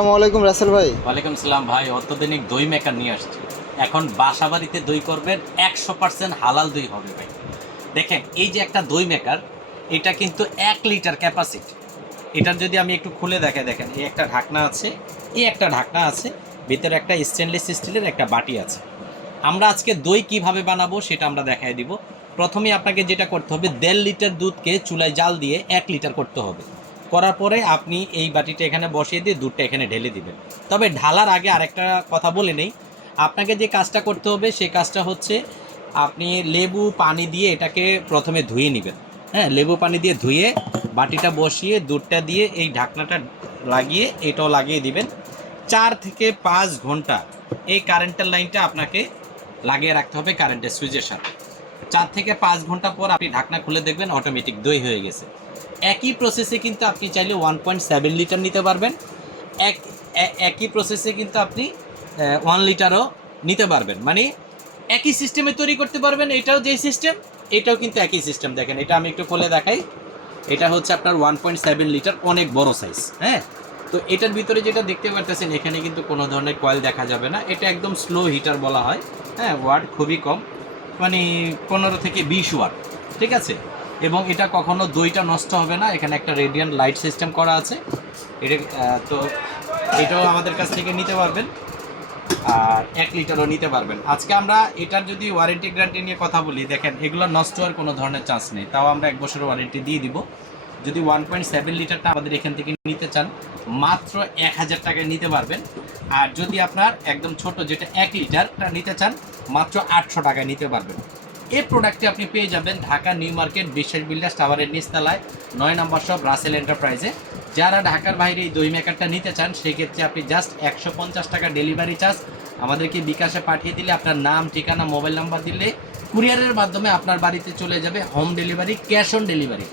আসসালামু আলাইকুম রাসেল ভাই। ওয়ালাইকুম সালাম ভাই। অত্যাধুনিক দই মেকার নিয়ে আসছি। এখন বাসা বাড়িতে দই করবেন, 100% হালাল দই হবে ভাই। দেখেন এই যে একটা দই মেকার, এটা কিন্তু 1 লিটার ক্যাপাসিটি। এটার যদি আমি একটু খুলে দেখে দেখেন, এই একটা ঢাকনা আছে, এই একটা ঢাকনা আছে, ভিতরে একটা স্টেনলেস স্টিলের একটা বাটি আছে। আমরা আজকে দই কিভাবে বানাবো সেটা আমরা দেখাই দিব। প্রথমে আপনাকে যেটা করতে হবে, 1.5 লিটার দুধকে চুলায় জাল দিয়ে 1 লিটার করতে হবে। করার পরে আপনি এই বাটিটা এখানে বসিয়ে দিয়ে দুধটা এখানে ঢেলে দিবেন। তবে ঢালার আগে আরেকটা কথা বলে নেই, আপনাকে যে কাজটা করতে হবে সেই কাজটা হচ্ছে আপনি লেবু পানি দিয়ে এটাকে প্রথমে ধুয়ে নেবেন। হ্যাঁ, লেবু পানি দিয়ে ধুয়ে বাটিটা বসিয়ে দুধটা দিয়ে এই ঢাকনাটা লাগিয়ে এটাও লাগিয়ে দিবেন। 4 থেকে 5 ঘন্টা এই কারেন্টের লাইনটা আপনাকে লাগিয়ে রাখতে হবে কারেন্টের সুইচের সাথে। 4 থেকে 5 ঘন্টা পর আপনি ঢাকনা খুলে দেখবেন অটোমেটিক দই হয়ে গেছে। একই প্রসেসে কিন্তু আপনি চাইলে 1.7 লিটার নিতে পারবেন। একই প্রসেসে কিন্তু আপনি 1 লিটারও নিতে পারবেন। মানে একই সিস্টেমে তৈরি করতে পারবেন। এটাও যেই সিস্টেম, এটাও কিন্তু একই সিস্টেম। দেখেন এটা আমি একটু খুলে দেখাই। এটা হচ্ছে আপনার 1.7 লিটার, অনেক বড় সাইজ। হ্যাঁ, তো এটার ভিতরে যেটা দেখতে পারতেছেন, এখানে কিন্তু কোনো ধরনের কয়েল দেখা যাবে না। এটা একদম স্লো হিটার বলা হয়। হ্যাঁ, ওয়াট খুবই কম, মানে 15 থেকে 20 ওয়াট। ঠিক আছে, এবং এটা কখনো দইটা নষ্ট হবে না। এখানে একটা রেডিয়ান্ট লাইট সিস্টেম করা আছে। এটা তো এটাও আমাদের কাছ থেকে নিতে পারবেন, আর 1 লিটারও নিতে পারবেন। আজকে আমরা এটার যদি ওয়ারেন্টি গ্যারান্টি নিয়ে কথা বলি, দেখেন এগুলো নষ্ট হওয়ার কোনো ধরনের চান্স নেই, তাও আমরা 1 বছরের ওয়ারেন্টি দিয়ে দিব। যদি 1.7 লিটারটা আমাদের এখান থেকে নিতে চান, মাত্র 1000 টাকায় নিতে পারবেন। আর যদি আপনার একদম ছোট যেটা 1 লিটারটা নিতে চান, মাত্র 800 টাকায় নিতে পারবেন। এই প্রোডাক্টটি আপনি পেয়ে যাবেন ঢাকা নিউ মার্কেট বিশ্বাস বিল্ডার্স টাওয়ারের নিচতলায় 9 নম্বর শপ রাসেল এন্টারপ্রাইজে। যারা ঢাকার বাইরে এই দই মেকারটা নিতে চান, সেক্ষেত্রে আপনি জাস্ট 150 টাকা ডেলিভারি চার্জ আমাদেরকে বিকাশে পাঠিয়ে দিলে, আপনার নাম, ঠিকানা, মোবাইল নাম্বার দিলে কুরিয়ারের মাধ্যমে আপনার বাড়িতে চলে যাবে। Home delivery, cash on delivery.